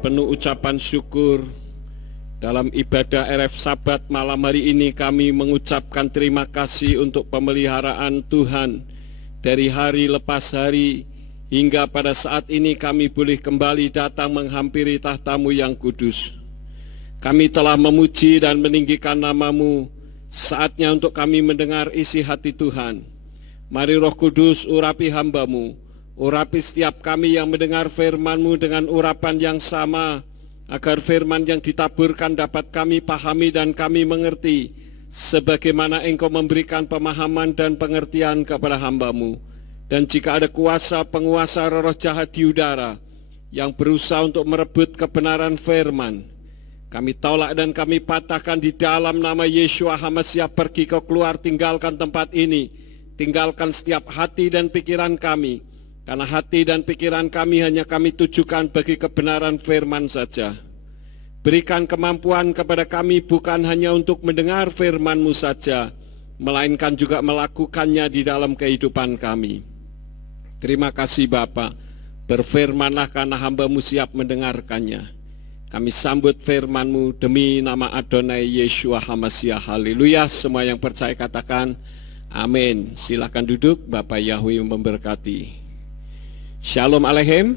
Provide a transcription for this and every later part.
penuh ucapan syukur, dalam ibadah RF Sabat malam hari ini kami mengucapkan terima kasih untuk pemeliharaan Tuhan dari hari lepas hari hingga pada saat ini kami boleh kembali datang menghampiri tahta-Mu yang kudus. Kami telah memuji dan meninggikan nama-Mu, saatnya untuk kami mendengar isi hati Tuhan. Mari Roh Kudus urapi hamba-Mu, urapi setiap kami yang mendengar firman-Mu dengan urapan yang sama, agar firman yang ditaburkan dapat kami pahami dan kami mengerti, sebagaimana Engkau memberikan pemahaman dan pengertian kepada hamba-Mu. Dan jika ada kuasa penguasa roh jahat di udara yang berusaha untuk merebut kebenaran firman, kami tolak dan kami patahkan di dalam nama Yeshua HaMasiah. Pergi kau keluar, tinggalkan tempat ini, tinggalkan setiap hati dan pikiran kami, karena hati dan pikiran kami hanya kami tujukan bagi kebenaran firman saja. Berikan kemampuan kepada kami bukan hanya untuk mendengar firman-Mu saja, melainkan juga melakukannya di dalam kehidupan kami. Terima kasih Bapa, berfirmanlah karena hamba-Mu siap mendengarkannya. Kami sambut firman-Mu demi nama Adonai Yeshua HaMasiah. Haleluya. Semua yang percaya katakan amin. Silakan duduk, Bapak Yahweh memberkati. Shalom Aleichem.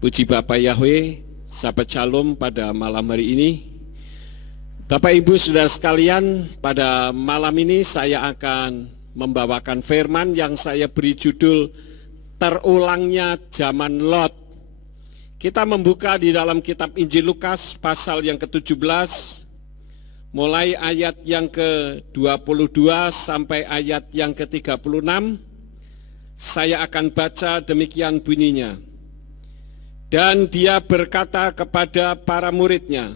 Puji Bapak Yahweh, sahabat Shalom pada malam hari ini. Bapak Ibu Saudara sekalian, pada malam ini saya akan membawakan firman yang saya beri judul Terulangnya Zaman Lot. Kita membuka di dalam kitab Injil Lukas pasal yang ke-17, mulai ayat yang ke-22 sampai ayat yang ke-36. Saya akan baca demikian bunyinya. Dan dia berkata kepada para muridnya,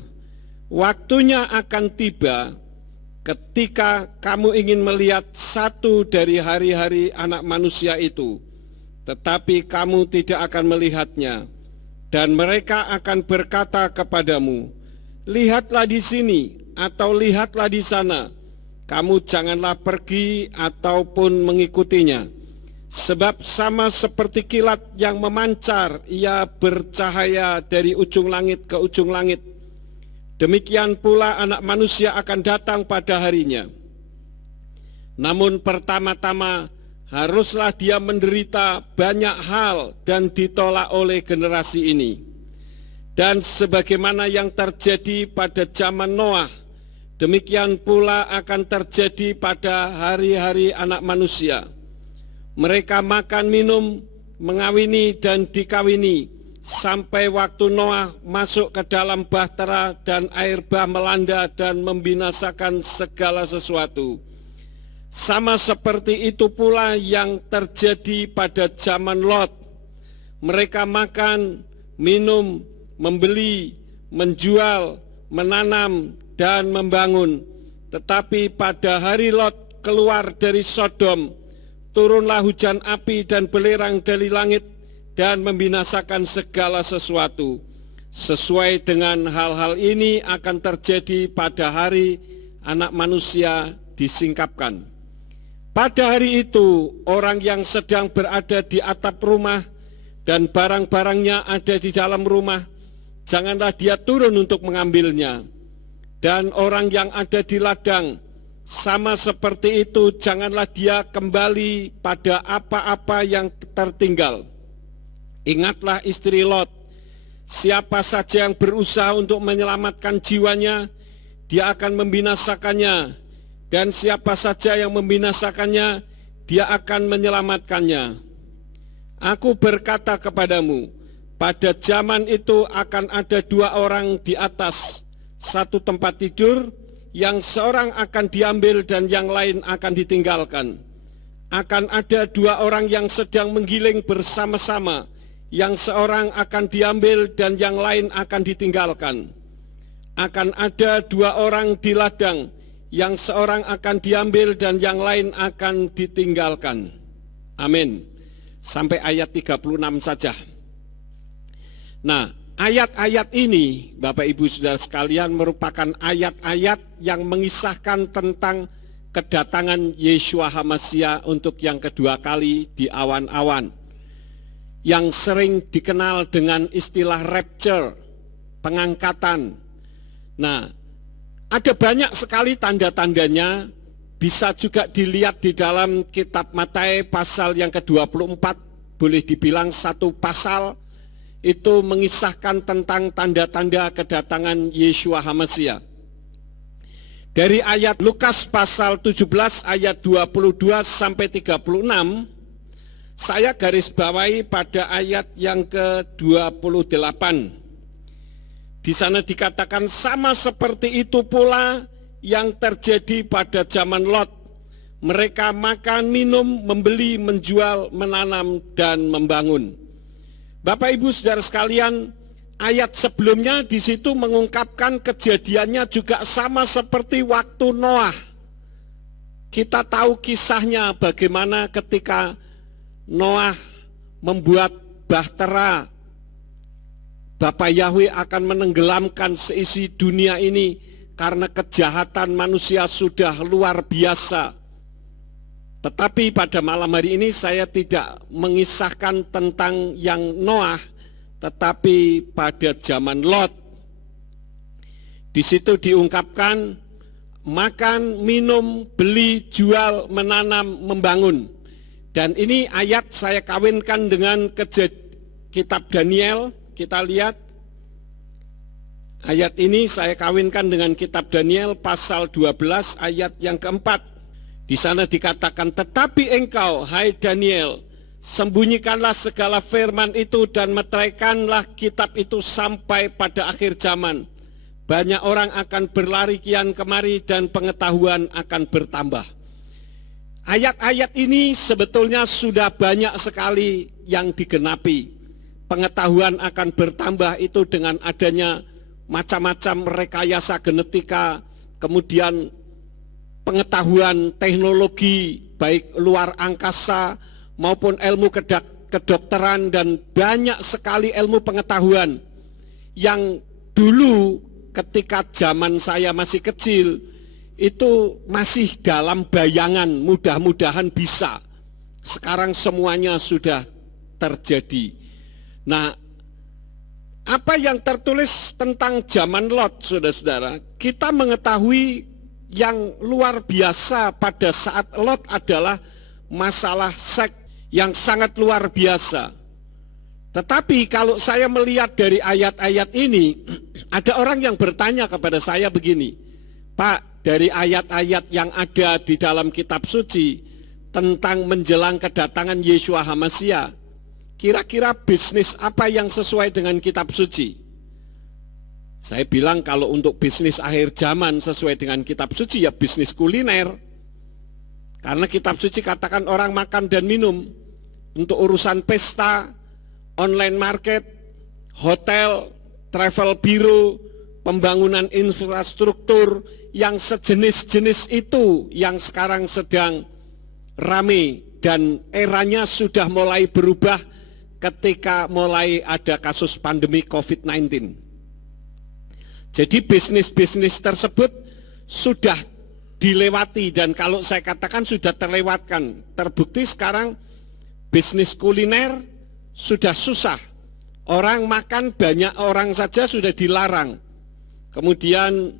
waktunya akan tiba ketika kamu ingin melihat satu dari hari-hari anak manusia itu, tetapi kamu tidak akan melihatnya. Dan mereka akan berkata kepadamu, lihatlah di sini atau lihatlah di sana. Kamu janganlah pergi ataupun mengikutinya. Sebab sama seperti kilat yang memancar, ia bercahaya dari ujung langit ke ujung langit. Demikian pula anak manusia akan datang pada harinya. Namun pertama-tama haruslah dia menderita banyak hal dan ditolak oleh generasi ini. Dan sebagaimana yang terjadi pada zaman Noah, demikian pula akan terjadi pada hari-hari anak manusia. Mereka makan, minum, mengawini dan dikawini, sampai waktu Noah masuk ke dalam bahtera dan air bah melanda dan membinasakan segala sesuatu. Sama seperti itu pula yang terjadi pada zaman Lot. Mereka makan, minum, membeli, menjual, menanam dan membangun. Tetapi pada hari Lot keluar dari Sodom, turunlah hujan api dan belerang dari langit dan membinasakan segala sesuatu. Sesuai dengan hal-hal ini akan terjadi pada hari anak manusia disingkapkan. Pada hari itu, orang yang sedang berada di atap rumah dan barang-barangnya ada di dalam rumah, janganlah dia turun untuk mengambilnya. Dan orang yang ada di ladang, sama seperti itu, janganlah dia kembali pada apa-apa yang tertinggal. Ingatlah istri Lot, siapa saja yang berusaha untuk menyelamatkan jiwanya, dia akan membinasakannya. Dan siapa saja yang membinasakannya, dia akan menyelamatkannya. Aku berkata kepadamu, pada zaman itu akan ada dua orang di atas satu tempat tidur, yang seorang akan diambil dan yang lain akan ditinggalkan. Akan ada dua orang yang sedang menggiling bersama-sama, yang seorang akan diambil dan yang lain akan ditinggalkan. Akan ada dua orang di ladang, yang seorang akan diambil dan yang lain akan ditinggalkan. Amin. Sampai ayat 36 saja. Nah, ayat-ayat ini, Bapak Ibu Saudara sekalian, merupakan ayat-ayat yang mengisahkan tentang kedatangan Yeshua HaMasiah untuk yang kedua kali di awan-awan. yang sering dikenal dengan istilah rapture, pengangkatan. Nah, ada banyak sekali tanda-tandanya, bisa juga dilihat di dalam kitab Matius pasal yang ke-24, boleh dibilang satu pasal itu mengisahkan tentang tanda-tanda kedatangan Yeshua HaMasiah. Dari ayat Lukas pasal 17 ayat 22 sampai 36, saya garis bawahi pada ayat yang ke-28. Di sana dikatakan, sama seperti itu pula yang terjadi pada zaman Lot. Mereka makan, minum, membeli, menjual, menanam, dan membangun. Bapak Ibu Saudara sekalian, ayat sebelumnya di situ mengungkapkan kejadiannya juga sama seperti waktu Noah. Kita tahu kisahnya bagaimana ketika Noah membuat bahtera, Bapa Yahweh akan menenggelamkan seisi dunia ini karena kejahatan manusia sudah luar biasa. Tetapi pada malam hari ini saya tidak mengisahkan tentang yang Noah, tetapi pada zaman Lot. Di situ diungkapkan makan, minum, beli, jual, menanam, membangun. Dan ini ayat saya kawinkan dengan kitab Daniel. Kita lihat ayat ini saya kawinkan dengan kitab Daniel pasal 12 ayat yang keempat. Di sana dikatakan, tetapi engkau, hai Daniel, sembunyikanlah segala firman itu dan meteraikanlah kitab itu sampai pada akhir zaman. Banyak orang akan berlari kian kemari dan pengetahuan akan bertambah. Ayat-ayat ini sebetulnya sudah banyak sekali yang digenapi. Pengetahuan akan bertambah itu dengan adanya macam-macam rekayasa genetika, kemudian pengetahuan teknologi baik luar angkasa maupun ilmu kedokteran, dan banyak sekali ilmu pengetahuan yang dulu ketika zaman saya masih kecil itu masih dalam bayangan, mudah-mudahan bisa. Sekarang semuanya sudah terjadi. Nah, apa yang tertulis tentang zaman Lot, saudara-saudara, kita mengetahui yang luar biasa pada saat Lot adalah masalah seks yang sangat luar biasa. Tetapi kalau saya melihat dari ayat-ayat ini, ada orang yang bertanya kepada saya begini, Pak, dari ayat-ayat yang ada di dalam kitab suci tentang menjelang kedatangan Yeshua HaMasiah, kira-kira bisnis apa yang sesuai dengan kitab suci? Saya bilang kalau untuk bisnis akhir zaman sesuai dengan kitab suci ya bisnis kuliner. Karena kitab suci katakan orang makan dan minum. Untuk urusan pesta, online market, hotel, travel bureau, pembangunan infrastruktur yang sejenis-jenis itu yang sekarang sedang rame dan eranya sudah mulai berubah ketika mulai ada kasus pandemi COVID-19. Jadi bisnis-bisnis tersebut sudah dilewati, dan kalau saya katakan sudah terlewatkan. Terbukti sekarang bisnis kuliner sudah susah. Orang makan banyak orang saja sudah dilarang. Kemudian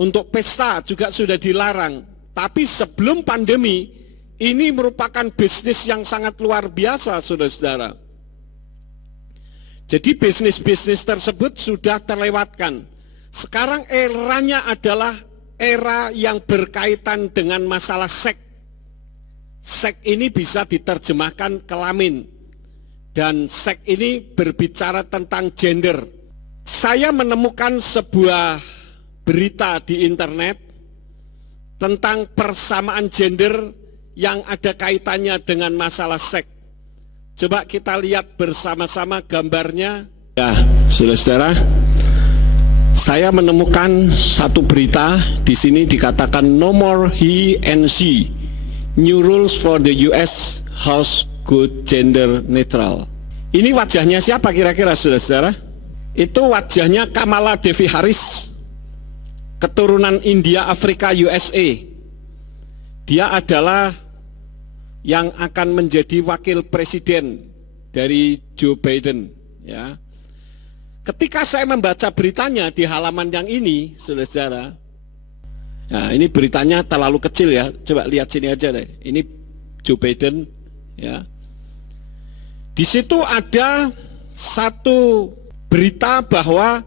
untuk pesta juga sudah dilarang. Tapi sebelum pandemi ini merupakan bisnis yang sangat luar biasa, saudara-saudara. Jadi bisnis-bisnis tersebut sudah terlewatkan. Sekarang eranya adalah era yang berkaitan dengan masalah seks. Seks ini bisa diterjemahkan kelamin. Dan seks ini berbicara tentang gender. Saya menemukan sebuah berita di internet tentang persamaan gender yang ada kaitannya dengan masalah seks. Coba kita lihat bersama-sama gambarnya. Ya, saudara-saudara, saya menemukan satu berita di sini dikatakan no more he and she, new rules for the US House Good Gender Neutral. Ini wajahnya siapa kira-kira, saudara-saudara? Itu wajahnya Kamala Devi Harris, keturunan India, Afrika, USA. Dia adalah yang akan menjadi wakil presiden dari Joe Biden, ya. Ketika saya membaca beritanya di halaman yang ini, saudara-saudara, nah ini beritanya terlalu kecil ya, coba lihat sini aja deh. Ini Joe Biden, ya. Di situ ada satu berita bahwa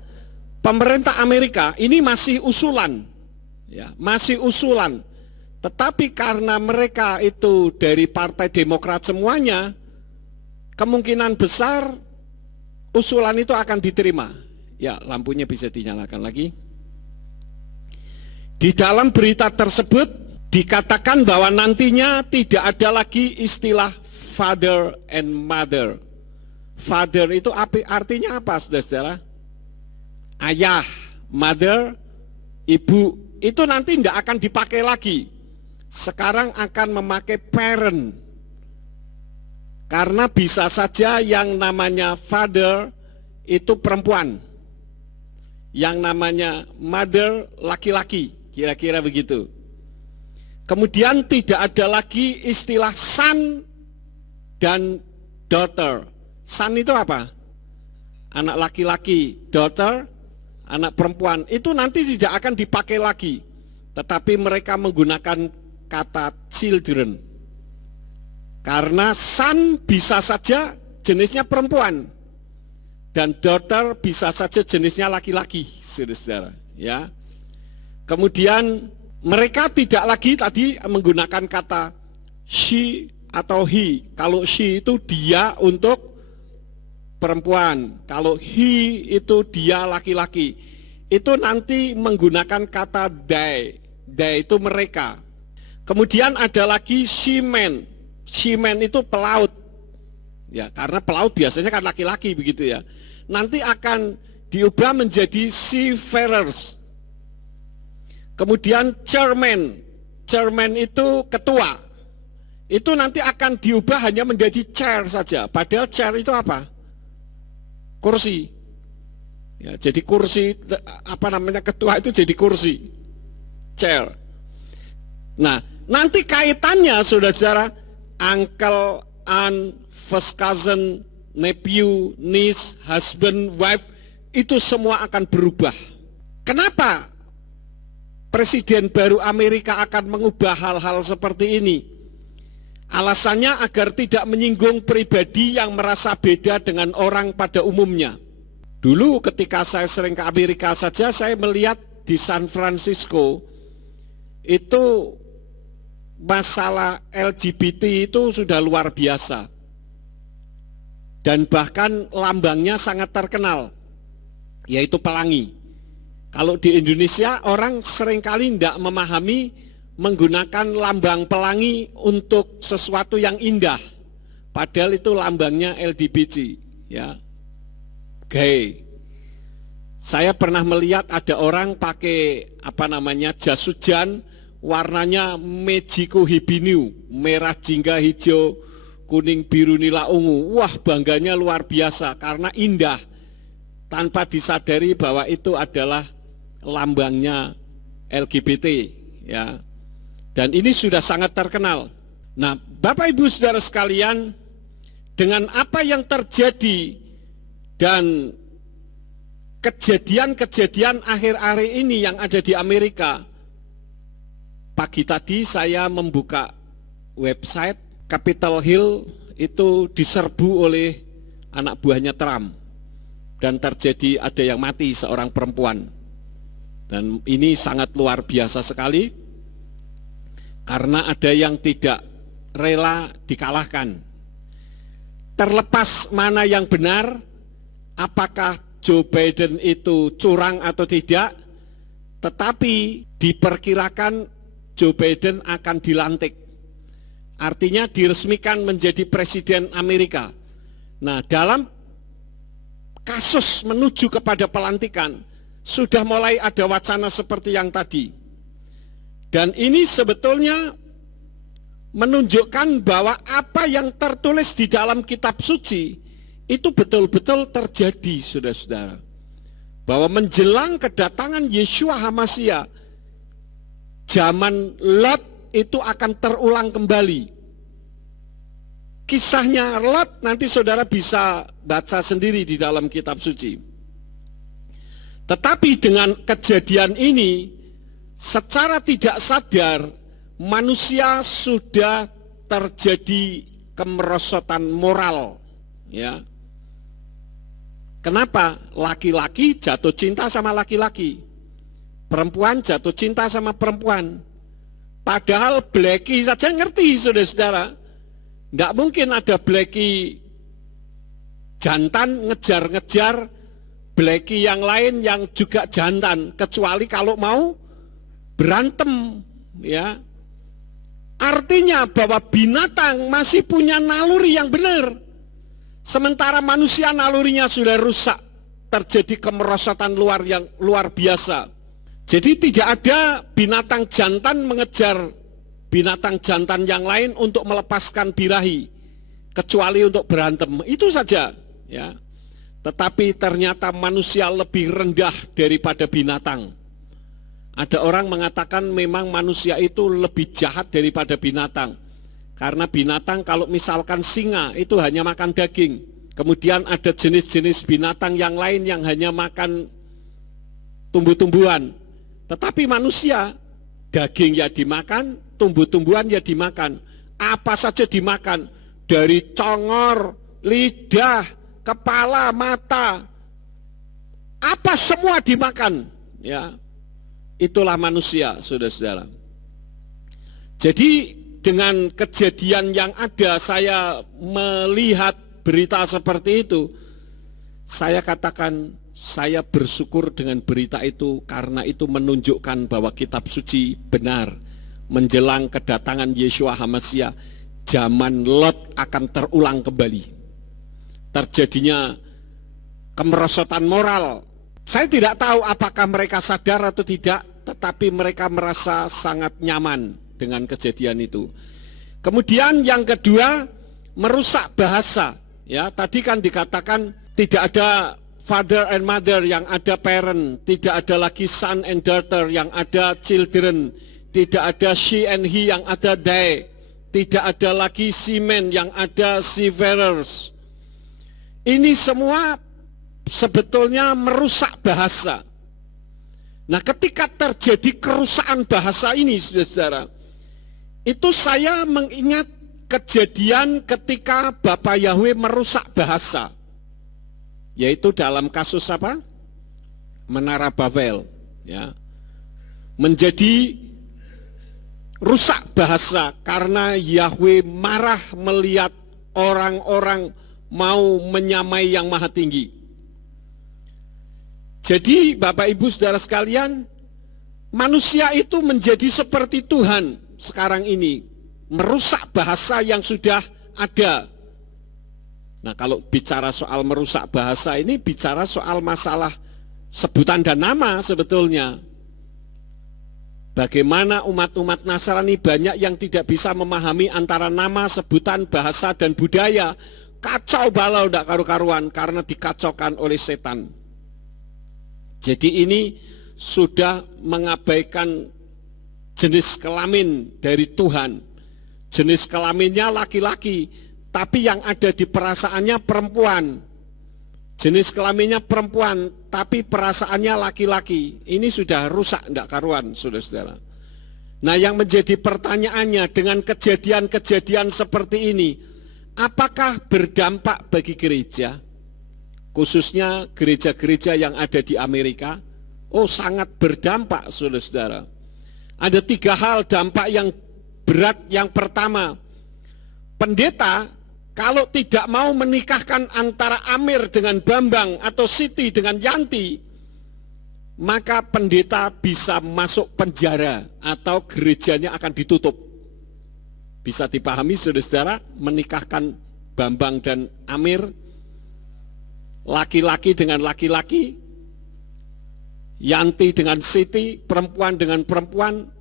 pemerintah Amerika ini masih usulan, ya, masih usulan. Tetapi karena mereka itu dari Partai Demokrat semuanya, kemungkinan besar usulan itu akan diterima. Ya, lampunya bisa dinyalakan lagi. Di dalam berita tersebut dikatakan bahwa nantinya tidak ada lagi istilah father and mother. Father itu artinya apa, saudara-saudara? Ayah, mother, ibu. Itu nanti tidak akan dipakai lagi. Sekarang akan memakai parent. Karena bisa saja yang namanya father itu perempuan. Yang namanya mother laki-laki. Kira-kira begitu. Kemudian tidak ada lagi istilah son dan daughter. Son itu apa? Anak laki-laki. Daughter, anak perempuan. Itu nanti tidak akan dipakai lagi. Tetapi mereka menggunakan kata children. Karena son bisa saja jenisnya perempuan. Dan daughter bisa saja jenisnya laki-laki, saudara-saudara. Ya. Kemudian mereka tidak lagi tadi menggunakan kata she atau he. Kalau she itu dia untuk perempuan, kalau he itu dia laki-laki. Itu nanti menggunakan kata they. They itu mereka. Kemudian ada lagi seaman. Seaman itu pelaut. Ya, karena pelaut biasanya kan laki-laki begitu ya. Nanti akan diubah menjadi seafarers. Kemudian chairman. Chairman itu ketua. Itu nanti akan diubah hanya menjadi chair saja. Padahal chair itu apa? Kursi. Ya, jadi kursi, apa namanya, ketua itu jadi kursi. Chair. Nah, nanti kaitannya saudara-saudara, uncle, aunt, first cousin, nephew, niece, husband, wife, itu semua akan berubah. Kenapa Presiden baru Amerika akan mengubah hal-hal seperti ini? Alasannya agar tidak menyinggung pribadi yang merasa beda dengan orang pada umumnya. Dulu ketika saya sering ke Amerika saja, saya melihat di San Francisco itu masalah LGBT itu sudah luar biasa. Dan bahkan lambangnya sangat terkenal, yaitu pelangi. Kalau di Indonesia orang seringkali tidak memahami menggunakan lambang pelangi untuk sesuatu yang indah. Padahal itu lambangnya LGBT, ya. Gay. Saya pernah melihat ada orang pakai apa namanya jas hujan, warnanya Mejiko Hibiniu, merah, jingga, hijau, kuning, biru, nila, ungu. Wah, bangganya luar biasa karena indah. Tanpa disadari bahwa itu adalah lambangnya LGBT, ya. Dan ini sudah sangat terkenal. Nah, Bapak Ibu Saudara sekalian, dengan apa yang terjadi dan kejadian-kejadian akhir-akhir ini yang ada di Amerika, pagi tadi saya membuka website Capitol Hill, itu diserbu oleh anak buahnya Trump. Dan terjadi ada yang mati, seorang perempuan. Dan ini sangat luar biasa sekali, karena ada yang tidak rela dikalahkan. Terlepas mana yang benar, apakah Joe Biden itu curang atau tidak, tetapi diperkirakan Joe Biden akan dilantik. Artinya diresmikan menjadi presiden Amerika. Nah, dalam kasus menuju kepada pelantikan, sudah mulai ada wacana seperti yang tadi. Dan ini sebetulnya menunjukkan bahwa apa yang tertulis di dalam kitab suci itu betul-betul terjadi, saudara-saudara. Bahwa menjelang kedatangan Yeshua HaMasyiah, zaman Lot itu akan terulang kembali. Kisahnya Lot nanti saudara bisa baca sendiri di dalam kitab suci. Tetapi dengan kejadian ini, secara tidak sadar manusia sudah terjadi kemerosotan moral, ya. Kenapa? Laki-laki jatuh cinta sama laki-laki, perempuan jatuh cinta sama perempuan. Padahal Blackie saja ngerti, saudara-saudara. Nggak mungkin ada Blackie jantan ngejar-ngejar Blackie yang lain yang juga jantan, kecuali kalau mau berantem, ya. Artinya bahwa binatang masih punya naluri yang benar, sementara manusia nalurinya sudah rusak, terjadi kemerosotan yang luar biasa. Jadi tidak ada binatang jantan mengejar binatang jantan yang lain untuk melepaskan birahi, kecuali untuk berantem. Itu saja, ya. Tetapi ternyata manusia lebih rendah daripada binatang. Ada orang mengatakan memang manusia itu lebih jahat daripada binatang, karena binatang kalau misalkan singa itu hanya makan daging. Kemudian ada jenis-jenis binatang yang lain yang hanya makan tumbuh-tumbuhan. Tetapi manusia, daging ya dimakan, tumbuh-tumbuhan ya dimakan, apa saja dimakan, dari congor, lidah, kepala, mata, apa semua dimakan, ya. Itulah manusia, saudara-saudara. Jadi dengan kejadian yang ada, saya melihat berita seperti itu, saya katakan saya bersyukur dengan berita itu, karena itu menunjukkan bahwa kitab suci benar. Menjelang kedatangan Yeshua HaMasyiah, zaman Lot akan terulang kembali. Terjadinya kemerosotan moral. Saya tidak tahu apakah mereka sadar atau tidak, tetapi mereka merasa sangat nyaman dengan kejadian itu. Kemudian yang kedua, merusak bahasa. Ya, tadi kan dikatakan tidak ada father and mother, yang ada parent, tidak ada lagi son and daughter, yang ada children, tidak ada she and he, yang ada they, tidak ada lagi seamen, yang ada seafarers. Ini semua sebetulnya merusak bahasa. Nah, ketika terjadi kerusakan bahasa ini, saudara-saudara, itu saya mengingat kejadian ketika Bapak Yahweh merusak bahasa, yaitu dalam kasus apa? Menara Babel, ya. Menjadi rusak bahasa karena Yahweh marah melihat orang-orang mau menyamai yang maha tinggi. Jadi Bapak Ibu Saudara sekalian, manusia itu menjadi seperti Tuhan sekarang ini, merusak bahasa yang sudah ada. Nah, kalau bicara soal merusak bahasa ini bicara soal masalah sebutan dan nama sebetulnya. Bagaimana umat-umat Nasrani banyak yang tidak bisa memahami antara nama, sebutan, bahasa, dan budaya. Kacau balau tidak karu-karuan karena dikacaukan oleh setan. Jadi ini sudah mengabaikan jenis kelamin dari Tuhan. Jenis kelaminnya laki-laki, tapi yang ada di perasaannya perempuan. Jenis kelaminnya perempuan, tapi perasaannya laki-laki. Ini sudah rusak, tidak karuan, saudara-saudara. Nah, yang menjadi pertanyaannya dengan kejadian-kejadian seperti ini, apakah berdampak bagi gereja? Khususnya gereja-gereja yang ada di Amerika. Oh, sangat berdampak, saudara-saudara. Ada 3 hal dampak yang berat. Yang pertama, pendeta kalau tidak mau menikahkan antara Amir dengan Bambang atau Siti dengan Yanti, maka pendeta bisa masuk penjara atau gerejanya akan ditutup. Bisa dipahami, saudara-saudara, menikahkan Bambang dan Amir, laki-laki dengan laki-laki, Yanti dengan Siti, perempuan dengan perempuan.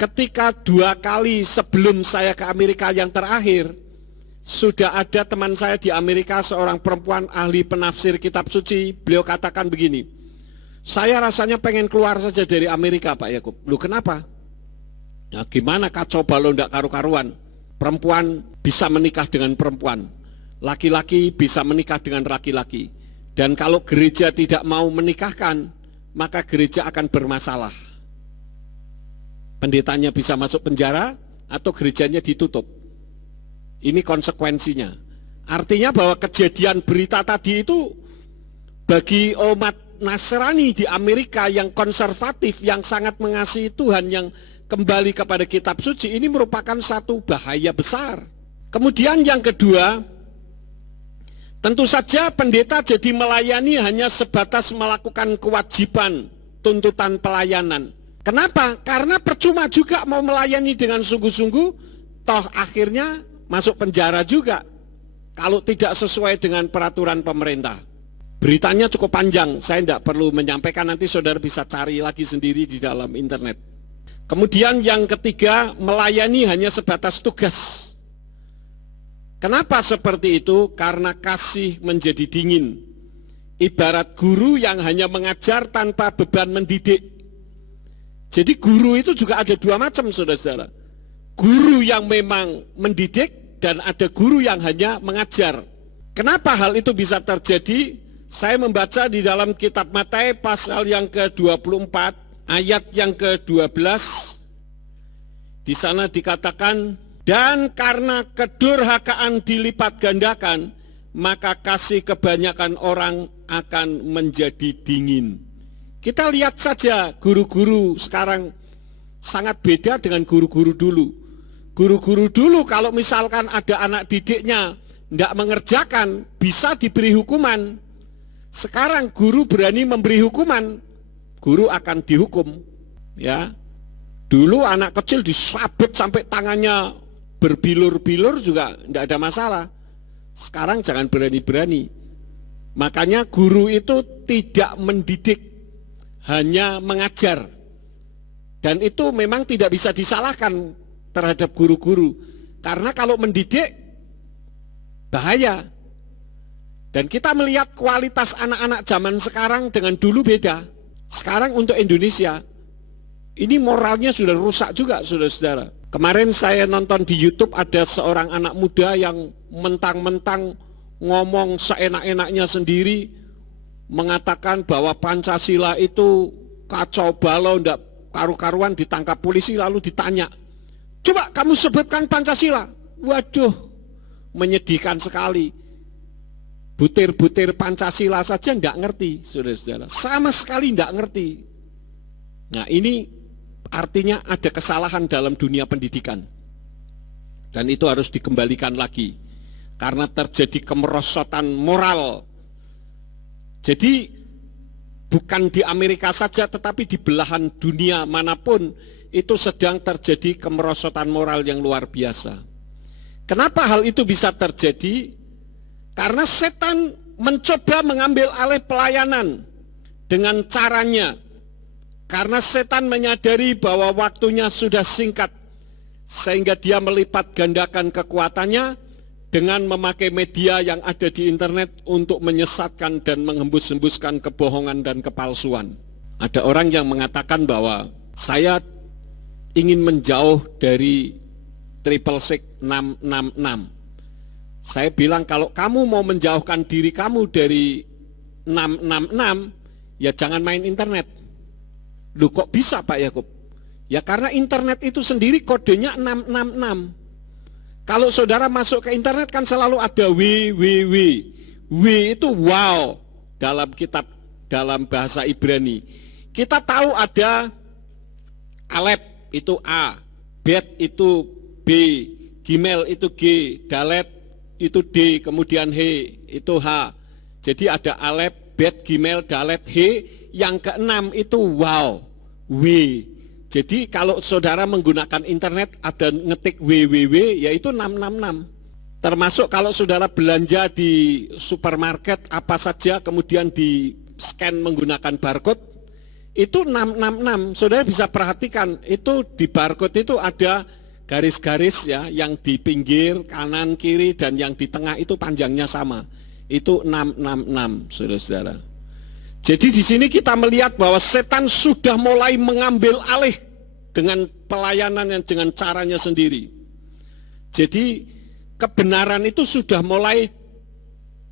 Ketika 2 kali sebelum saya ke Amerika yang terakhir, sudah ada teman saya di Amerika, seorang perempuan ahli penafsir kitab suci. Beliau katakan begini, saya rasanya pengen keluar saja dari Amerika, Pak Yakub. Loh, kenapa? Nah, gimana kacau balau ndak karu-karuan? perempuan bisa menikah dengan perempuan, laki-laki bisa menikah dengan laki-laki. Dan kalau gereja tidak mau menikahkan, maka gereja akan bermasalah. Pendetanya bisa masuk penjara atau gerejanya ditutup. Ini konsekuensinya. Artinya bahwa kejadian berita tadi itu bagi umat Nasrani di Amerika yang konservatif, yang sangat mengasihi Tuhan, yang kembali kepada kitab suci, ini merupakan satu bahaya besar. Kemudian yang kedua, tentu saja pendeta jadi melayani hanya sebatas melakukan kewajiban tuntutan pelayanan. Kenapa? Karena percuma juga mau melayani dengan sungguh-sungguh, toh akhirnya masuk penjara juga kalau tidak sesuai dengan peraturan pemerintah. Beritanya cukup panjang, saya tidak perlu menyampaikan, nanti saudara bisa cari lagi sendiri di dalam internet. Kemudian yang ketiga, melayani hanya sebatas tugas. Kenapa seperti itu? Karena kasih menjadi dingin. Ibarat guru yang hanya mengajar tanpa beban mendidik. Jadi guru itu juga ada dua macam, saudara-saudara. Guru yang memang mendidik dan ada guru yang hanya mengajar. Kenapa hal itu bisa terjadi? Saya membaca di dalam kitab Matius pasal yang ke-24 ayat yang ke-12. Di sana dikatakan, dan karena kedurhakaan dilipat gandakan, maka kasih kebanyakan orang akan menjadi dingin. Kita lihat saja guru-guru sekarang sangat beda dengan guru-guru dulu. Guru-guru dulu kalau misalkan ada anak didiknya tidak mengerjakan, bisa diberi hukuman. Sekarang guru berani memberi hukuman, guru akan dihukum. Ya, dulu anak kecil disabet sampai tangannya berbilur-bilur juga tidak ada masalah. Sekarang jangan berani-berani. Makanya guru itu tidak mendidik, hanya mengajar. Dan itu memang tidak bisa disalahkan terhadap guru-guru. Karena kalau mendidik, bahaya. Dan kita melihat kualitas anak-anak zaman sekarang dengan dulu beda. Sekarang untuk Indonesia, ini moralnya sudah rusak juga, saudara-saudara. Kemarin saya nonton di YouTube ada seorang anak muda yang mentang-mentang ngomong seenak-enaknya sendiri, mengatakan bahwa Pancasila itu kacau balau, ndak karu-karuan, ditangkap polisi lalu ditanya, coba kamu sebutkan Pancasila. Waduh, menyedihkan sekali. Butir-butir Pancasila saja ndak ngerti, saudara-saudara. Sama sekali ndak ngerti. Nah, ini artinya ada kesalahan dalam dunia pendidikan. Dan itu harus dikembalikan lagi. Karena terjadi kemerosotan moral. Jadi bukan di Amerika saja, tetapi di belahan dunia manapun itu sedang terjadi kemerosotan moral yang luar biasa. Kenapa hal itu bisa terjadi? Karena setan mencoba mengambil alih pelayanan dengan caranya. Karena setan menyadari bahwa waktunya sudah singkat, sehingga dia melipat gandakan kekuatannya dengan memakai media yang ada di internet untuk menyesatkan dan menghembus-hembuskan kebohongan dan kepalsuan. Ada orang yang mengatakan bahwa saya ingin menjauh dari 666. Saya bilang kalau kamu mau menjauhkan diri kamu dari 666, ya jangan main internet. Loh kok bisa Pak Yakub? Ya karena internet itu sendiri kodenya 666. Kalau saudara masuk ke internet kan selalu ada www. W itu wow dalam kitab, dalam bahasa Ibrani. Kita tahu ada Alef itu A, Bet itu B, Gimel itu G, Dalet itu D, kemudian He itu H. Jadi ada Alef, Bet, Gimel, Dalet, He. Yang keenam itu wow, W. Jadi kalau saudara menggunakan internet ada ngetik www, yaitu 666. Termasuk kalau saudara belanja di supermarket apa saja kemudian di scan menggunakan barcode, itu 666. Saudara bisa perhatikan itu di barcode itu ada garis-garis ya, yang di pinggir kanan kiri dan yang di tengah itu panjangnya sama. Itu 666, saudara-saudara. Jadi di sini kita melihat bahwa setan sudah mulai mengambil alih dengan pelayanan yang dengan caranya sendiri. Jadi kebenaran itu sudah mulai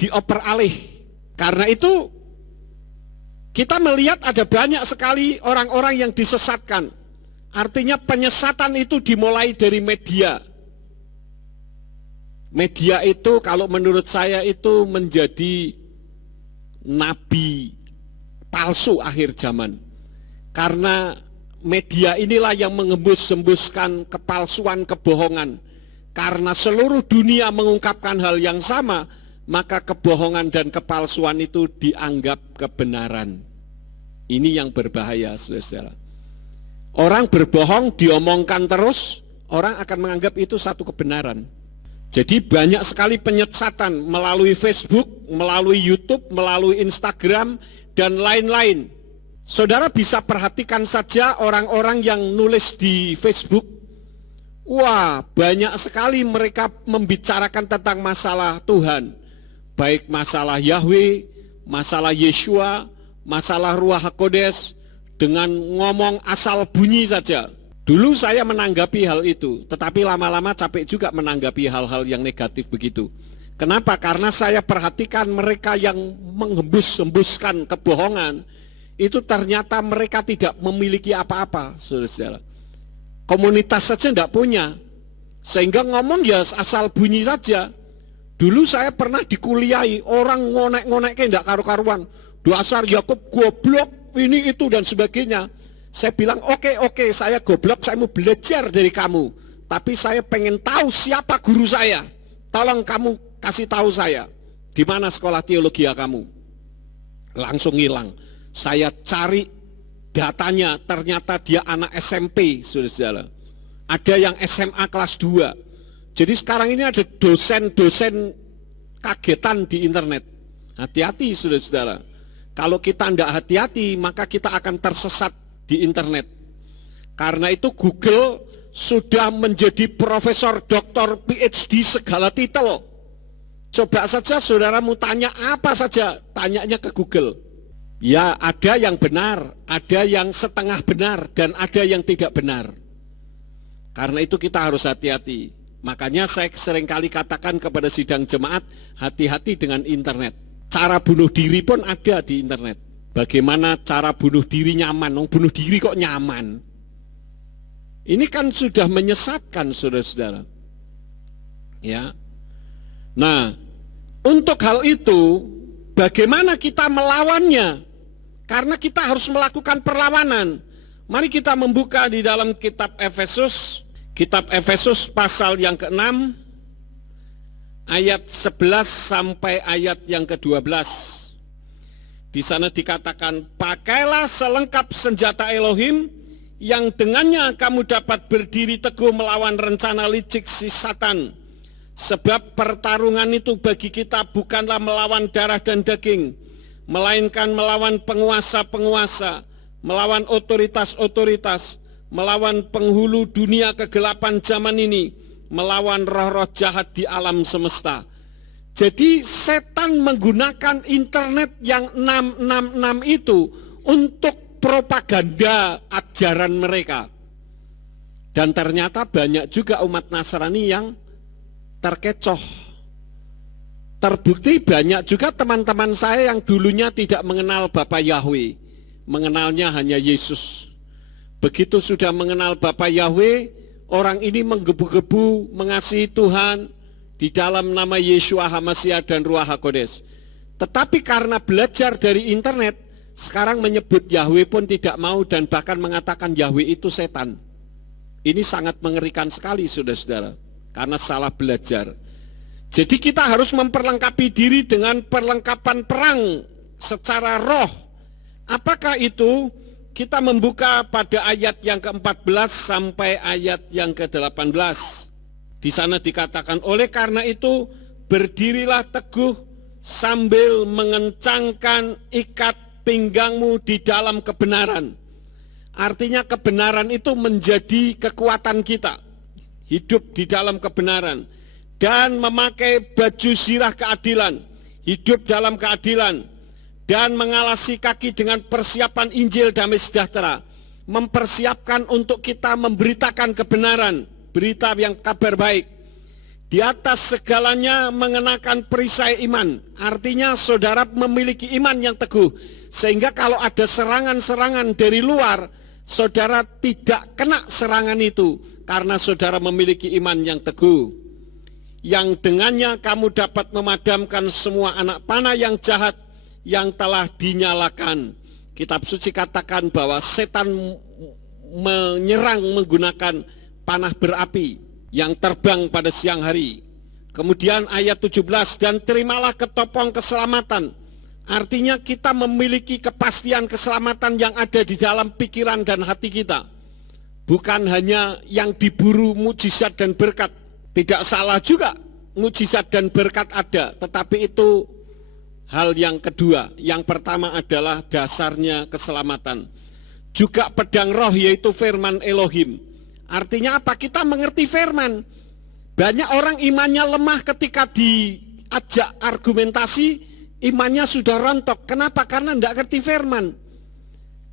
dioper alih. Karena itu kita melihat ada banyak sekali orang-orang yang disesatkan. Artinya penyesatan itu dimulai dari media. Media itu kalau menurut saya itu menjadi nabi palsu akhir zaman. Karena media inilah yang mengembus-embuskan kepalsuan, kebohongan. Karena seluruh dunia mengungkapkan hal yang sama, maka kebohongan dan kepalsuan itu dianggap kebenaran. Ini yang berbahaya, saudara. Orang berbohong diomongkan terus, orang akan menganggap itu satu kebenaran. Jadi banyak sekali penyesatan melalui Facebook, melalui YouTube, melalui Instagram, dan lain-lain. Saudara bisa perhatikan saja orang-orang yang nulis di Facebook. Wah, banyak sekali mereka membicarakan tentang masalah Tuhan. Baik masalah Yahweh, masalah Yeshua, masalah Ruach HaKodes, dengan ngomong asal bunyi saja. Dulu saya menanggapi hal itu, tetapi lama-lama capek juga menanggapi hal-hal yang negatif begitu. Kenapa? Karena saya perhatikan mereka yang menghembus-hembuskan kebohongan, itu ternyata mereka tidak memiliki apa-apa, saudara-saudara. Komunitas saja tidak punya, sehingga ngomong ya asal bunyi saja. Dulu saya pernah dikuliahi, orang ngonek-ngoneknya tidak karu-karuan. Dasar Yakub goblok, ini itu dan sebagainya. Saya bilang oke, saya goblok, saya mau belajar dari kamu. Tapi saya pengen tahu siapa guru saya. Tolong kamu kasih tahu saya, di mana sekolah teologi kamu. Langsung hilang. Saya cari datanya, ternyata dia anak SMP, saudara-saudara. Ada yang SMA kelas 2. Jadi sekarang ini ada dosen-dosen kagetan di internet. Hati-hati, saudara-saudara. Kalau kita tidak hati-hati, maka kita akan tersesat di internet. Karena itu Google sudah menjadi profesor, doktor, PhD segala titel. Coba saja saudaramu tanya apa saja, tanyanya ke Google. Ya, ada yang benar, ada yang setengah benar, dan ada yang tidak benar. Karena itu kita harus hati-hati. Makanya saya seringkali katakan kepada sidang jemaat, hati-hati dengan internet. Cara bunuh diri pun ada di internet. Bagaimana cara bunuh diri nyaman? Bunuh diri kok nyaman? Ini kan sudah menyesatkan, saudara-saudara. Ya. Nah, untuk hal itu, bagaimana kita melawannya? Karena kita harus melakukan perlawanan. Mari kita membuka di dalam kitab Efesus pasal yang ke-6, ayat 11 sampai ayat yang ke-12. Di sana dikatakan, pakailah selengkap senjata Elohim, yang dengannya kamu dapat berdiri teguh melawan rencana licik si Satan. Sebab pertarungan itu bagi kita bukanlah melawan darah dan daging, melainkan melawan penguasa-penguasa, melawan otoritas-otoritas, melawan penghulu dunia kegelapan zaman ini, melawan roh-roh jahat di alam semesta. Jadi setan menggunakan internet yang 666 itu untuk propaganda ajaran mereka. Dan ternyata banyak juga umat Nasrani yang terkecoh. Terbukti banyak juga teman-teman saya yang dulunya tidak mengenal Bapa Yahweh, mengenalnya hanya Yesus. Begitu sudah mengenal Bapa Yahweh, orang ini menggebu-gebu mengasihi Tuhan di dalam nama Yeshua HaMashiach dan Ruach HaKodes. Tetapi karena belajar dari internet, sekarang menyebut Yahweh pun tidak mau dan bahkan mengatakan Yahweh itu setan. Ini sangat mengerikan sekali, saudara-saudara, karena salah belajar. Jadi kita harus memperlengkapi diri dengan perlengkapan perang secara roh. Apakah itu? Kita membuka pada ayat yang ke-14 sampai ayat yang ke-18. Di sana dikatakan, oleh karena itu berdirilah teguh sambil mengencangkan ikat pinggangmu di dalam kebenaran. Artinya kebenaran itu menjadi kekuatan kita. Hidup di dalam kebenaran. Dan memakai baju zirah keadilan, hidup dalam keadilan, dan mengalasi kaki dengan persiapan Injil damai sejahtera, mempersiapkan untuk kita memberitakan kebenaran, berita yang kabar baik, Di atas segalanya mengenakan perisai iman. Artinya saudara memiliki iman yang teguh. Sehingga kalau ada serangan-serangan dari luar, saudara tidak kena serangan itu. Karena saudara memiliki iman yang teguh. Yang dengannya kamu dapat memadamkan semua anak panah yang jahat yang telah dinyalakan. Kitab suci katakan bahwa setan menyerang menggunakan panah berapi yang terbang pada siang hari. Kemudian ayat 17, dan terimalah ketopong keselamatan. Artinya kita memiliki kepastian keselamatan yang ada di dalam pikiran dan hati kita. Bukan hanya yang diburu mujizat dan berkat. Tidak salah juga mujizat dan berkat ada, tetapi itu hal yang kedua. Yang pertama adalah dasarnya keselamatan. Juga pedang roh, yaitu firman Elohim. Artinya apa? Kita mengerti firman. Banyak orang imannya lemah ketika diajak argumentasi, imannya sudah rontok. Kenapa? Karena tidak ngerti firman.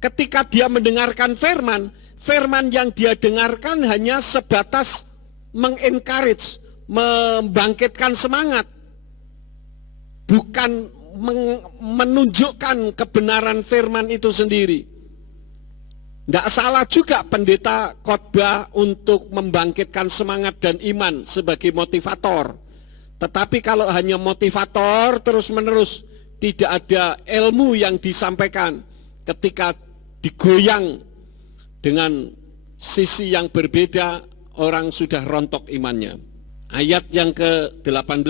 Ketika dia mendengarkan firman, firman yang dia dengarkan hanya sebatas mengencourage, membangkitkan semangat, bukan menunjukkan kebenaran firman itu sendiri. Tidak salah juga pendeta khotbah untuk membangkitkan semangat dan iman sebagai motivator. Tetapi kalau hanya motivator terus-menerus, tidak ada ilmu yang disampaikan, ketika digoyang dengan sisi yang berbeda, orang sudah rontok imannya. Ayat yang ke-18,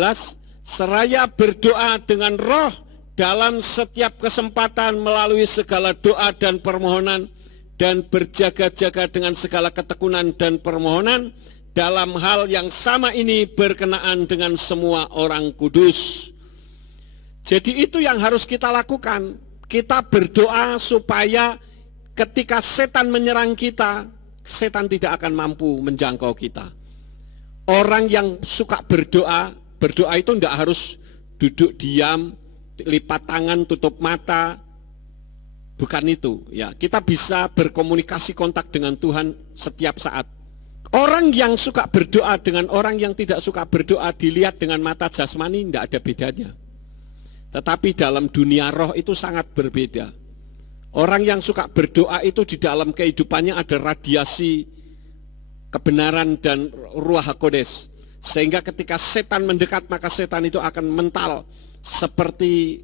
seraya berdoa dengan roh dalam setiap kesempatan melalui segala doa dan permohonan, dan berjaga-jaga dengan segala ketekunan dan permohonan dalam hal yang sama ini berkenaan dengan semua orang kudus. Jadi itu yang harus kita lakukan. Kita berdoa supaya ketika setan menyerang kita, setan tidak akan mampu menjangkau kita. Orang yang suka berdoa, berdoa itu tidak harus duduk diam, lipat tangan, tutup mata. Bukan itu, ya. Kita bisa berkomunikasi kontak dengan Tuhan setiap saat. Orang yang suka berdoa dengan orang yang tidak suka berdoa dilihat dengan mata jasmani tidak ada bedanya. Tetapi dalam dunia roh itu sangat berbeda. Orang yang suka berdoa itu di dalam kehidupannya ada radiasi kebenaran dan Ruach HaKodes. Sehingga ketika setan mendekat, maka setan itu akan mental seperti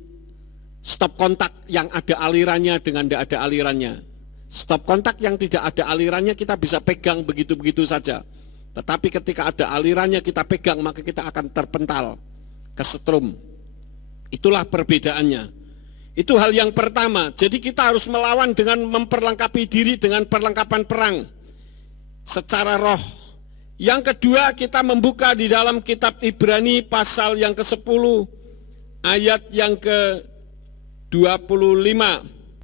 stop kontak yang ada alirannya dengan tidak ada alirannya. Stop kontak yang tidak ada alirannya kita bisa pegang begitu-begitu saja. Tetapi ketika ada alirannya kita pegang, maka kita akan terpental, kesetrum. Itulah perbedaannya. Itu hal yang pertama. Jadi kita harus melawan dengan memperlengkapi diri dengan perlengkapan perang secara roh. Yang kedua, kita membuka di dalam kitab Ibrani pasal yang ke-10 ayat yang ke-25.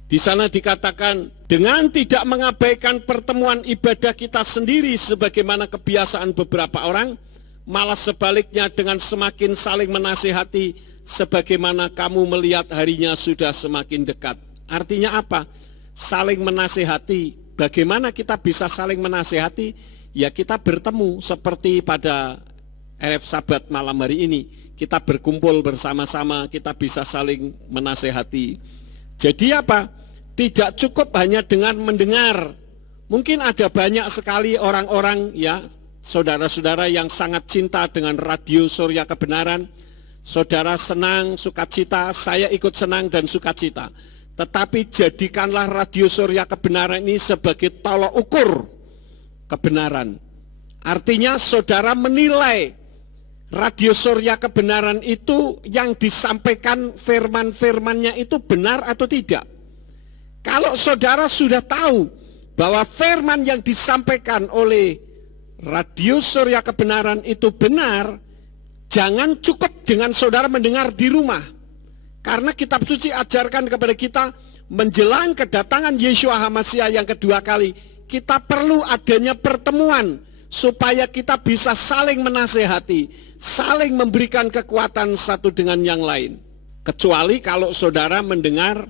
Di sana dikatakan, dengan tidak mengabaikan pertemuan ibadah kita sendiri sebagaimana kebiasaan beberapa orang, malah sebaliknya dengan semakin saling menasihati sebagaimana kamu melihat harinya sudah semakin dekat. Artinya apa? Saling menasihati. Bagaimana kita bisa saling menasihati? Ya kita bertemu seperti pada RF Sabat malam hari ini. Kita berkumpul bersama-sama, kita bisa saling menasihati. Jadi apa? Tidak cukup hanya dengan mendengar. Mungkin ada banyak sekali orang-orang, ya, saudara-saudara yang sangat cinta dengan radio Surya Kebenaran. Saudara senang, sukacita, saya ikut senang dan sukacita. Tetapi jadikanlah radio Surya Kebenaran ini sebagai tolok ukur kebenaran. Artinya saudara menilai radio Surya Kebenaran itu yang disampaikan firman-firmannya itu benar atau tidak. Kalau saudara sudah tahu bahwa firman yang disampaikan oleh radio Surya Kebenaran itu benar, jangan cukup dengan saudara mendengar di rumah. Karena kitab suci ajarkan kepada kita menjelang kedatangan Yeshua HaMasiah yang kedua kali, kita perlu adanya pertemuan supaya kita bisa saling menasehati, saling memberikan kekuatan satu dengan yang lain. Kecuali kalau saudara mendengar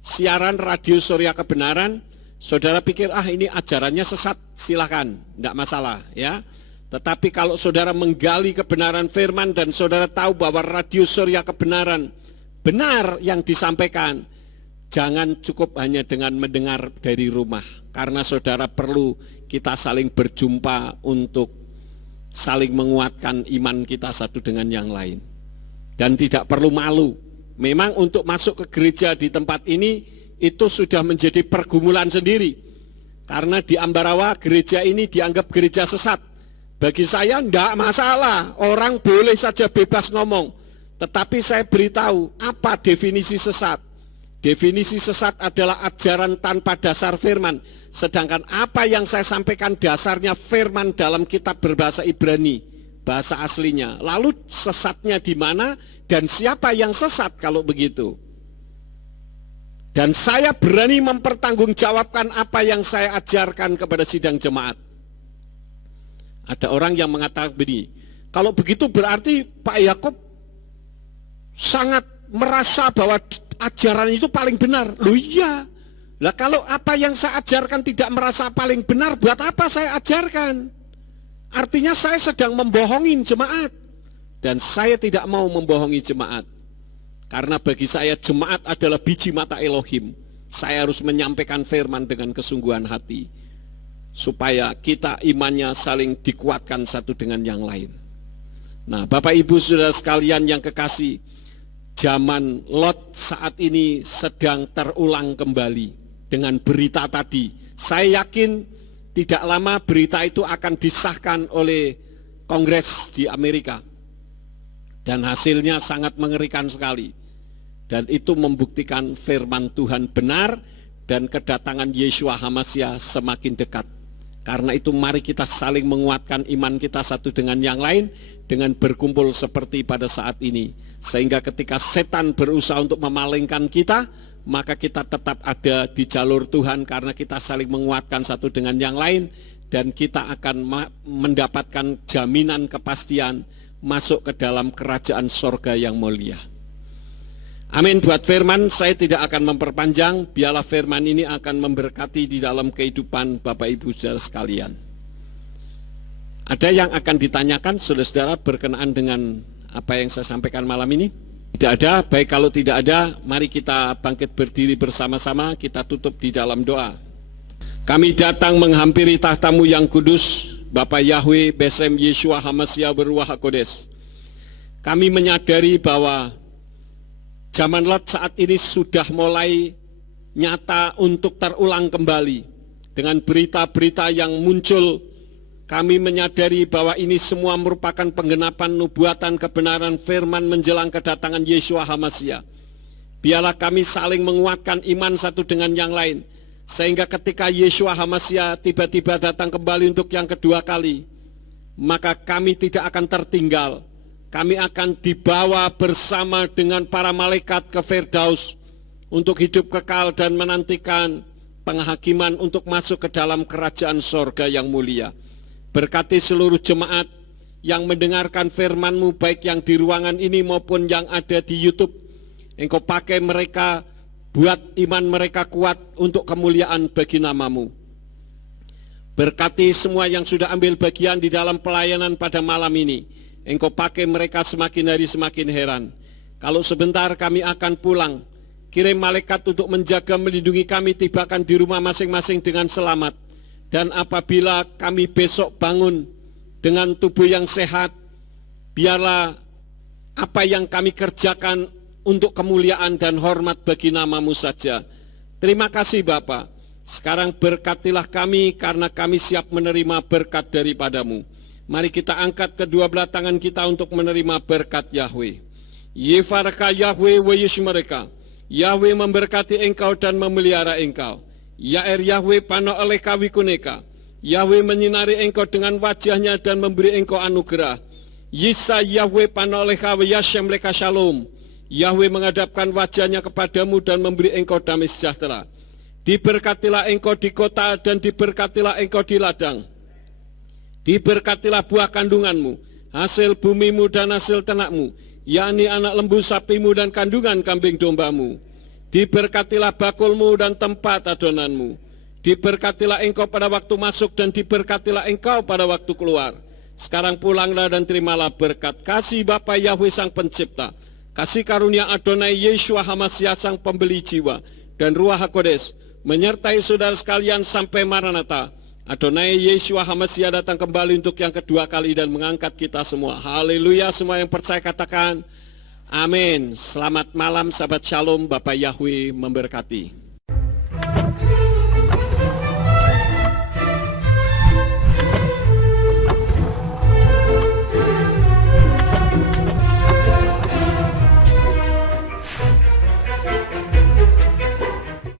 siaran radio Surya Kebenaran, saudara pikir ini ajarannya sesat, silakan, tidak masalah, ya. Tetapi kalau saudara menggali kebenaran firman dan saudara tahu bahwa radio surya kebenaran benar yang disampaikan, jangan cukup hanya dengan mendengar dari rumah, karena saudara perlu kita saling berjumpa untuk saling menguatkan iman kita satu dengan yang lain. Dan tidak perlu malu. Memang untuk masuk ke gereja di tempat ini itu sudah menjadi pergumulan sendiri, karena di Ambarawa gereja ini dianggap gereja sesat. Bagi saya enggak masalah, orang boleh saja bebas ngomong. Tetapi saya beritahu apa definisi sesat. Definisi sesat adalah ajaran tanpa dasar firman. Sedangkan apa yang saya sampaikan dasarnya firman dalam kitab berbahasa Ibrani, bahasa aslinya. Lalu sesatnya di mana dan siapa yang sesat kalau begitu? Dan saya berani mempertanggungjawabkan apa yang saya ajarkan kepada sidang jemaat. Ada orang yang mengatakan begini, kalau begitu berarti Pak Yakub sangat merasa bahwa ajaran itu paling benar. Loh iya, lah kalau apa yang saya ajarkan tidak merasa paling benar, buat apa saya ajarkan? Artinya saya sedang membohongin jemaat. Dan saya tidak mau membohongi jemaat, karena bagi saya jemaat adalah biji mata Elohim. Saya harus menyampaikan firman dengan kesungguhan hati, supaya kita imannya saling dikuatkan satu dengan yang lain. Nah, Bapak Ibu Saudara sekalian yang kekasih, zaman Lot saat ini sedang terulang kembali dengan berita tadi. Saya yakin tidak lama berita itu akan disahkan oleh Kongres di Amerika. Dan hasilnya sangat mengerikan sekali. Dan itu membuktikan firman Tuhan benar dan kedatangan Yeshua HaMashiach semakin dekat. Karena itu mari kita saling menguatkan iman kita satu dengan yang lain dengan berkumpul seperti pada saat ini. Sehingga ketika setan berusaha untuk memalingkan kita, maka kita tetap ada di jalur Tuhan karena kita saling menguatkan satu dengan yang lain. Dan kita akan mendapatkan jaminan kepastian masuk ke dalam kerajaan sorga yang mulia. Amin. Buat firman, saya tidak akan memperpanjang. Biarlah firman ini akan memberkati di dalam kehidupan Bapak Ibu Saudara sekalian. Ada yang akan ditanyakan saudara-saudara berkenaan dengan apa yang saya sampaikan malam ini? Tidak ada. Baik, kalau tidak ada, mari kita bangkit berdiri bersama-sama. Kita tutup di dalam doa. Kami datang menghampiri tahta-Mu yang kudus, Bapa Yahweh Besem Yeshua HaMashiach Beruah HaKodes. Kami menyadari bahwa zaman Lot saat ini sudah mulai nyata untuk terulang kembali. Dengan berita-berita yang muncul, kami menyadari bahwa ini semua merupakan penggenapan nubuatan kebenaran firman menjelang kedatangan Yeshua HaMashiach. Biarlah kami saling menguatkan iman satu dengan yang lain, sehingga ketika Yeshua HaMashiach tiba-tiba datang kembali untuk yang kedua kali, maka kami tidak akan tertinggal. Kami akan dibawa bersama dengan para malaikat ke Firdaus untuk hidup kekal dan menantikan penghakiman untuk masuk ke dalam kerajaan sorga yang mulia. Berkati seluruh jemaat yang mendengarkan firman-Mu, baik yang di ruangan ini maupun yang ada di YouTube. Engkau pakai mereka, buat iman mereka kuat untuk kemuliaan bagi nama-Mu. Berkati semua yang sudah ambil bagian di dalam pelayanan pada malam ini. Engkau pakai mereka semakin hari semakin heran. Kalau sebentar kami akan pulang, kirim malaikat untuk menjaga melindungi kami, tibakan di rumah masing-masing dengan selamat. Dan apabila kami besok bangun dengan tubuh yang sehat, biarlah apa yang kami kerjakan untuk kemuliaan dan hormat bagi nama-Mu saja. Terima kasih Bapa. Sekarang berkatilah kami karena kami siap menerima berkat daripada-Mu. Mari kita angkat kedua belah tangan kita untuk menerima berkat Yahweh. Yefarka Yahweh wa yishmereka. Yahweh memberkati engkau dan memelihara engkau. Yair Yahweh pano oleh kawikuneka. Yahweh menyinari engkau dengan wajahnya dan memberi engkau anugerah. Yisa Yahweh pano oleh kawi yashem leka shalom. Yahweh menghadapkan wajahnya kepadamu dan memberi engkau damai sejahtera. Diberkatilah engkau di kota dan diberkatilah engkau di ladang. Diberkatilah buah kandunganmu, hasil bumimu dan hasil ternakmu, yakni anak lembu sapimu dan kandungan kambing dombamu. Diberkatilah bakulmu dan tempat adonanmu. Diberkatilah engkau pada waktu masuk dan diberkatilah engkau pada waktu keluar. Sekarang pulanglah dan terimalah berkat kasih Bapa Yahweh Sang Pencipta, kasih karunia Adonai Yeshua HaMashiach Sang Pembeli jiwa, dan Ruach HaKodes menyertai saudara sekalian sampai Maranatha. Adonai Yeshua HaMashiach datang kembali untuk yang kedua kali dan mengangkat kita semua. Haleluya, semua yang percaya katakan amin. Selamat malam sahabat Shalom, Bapak Yahweh memberkati.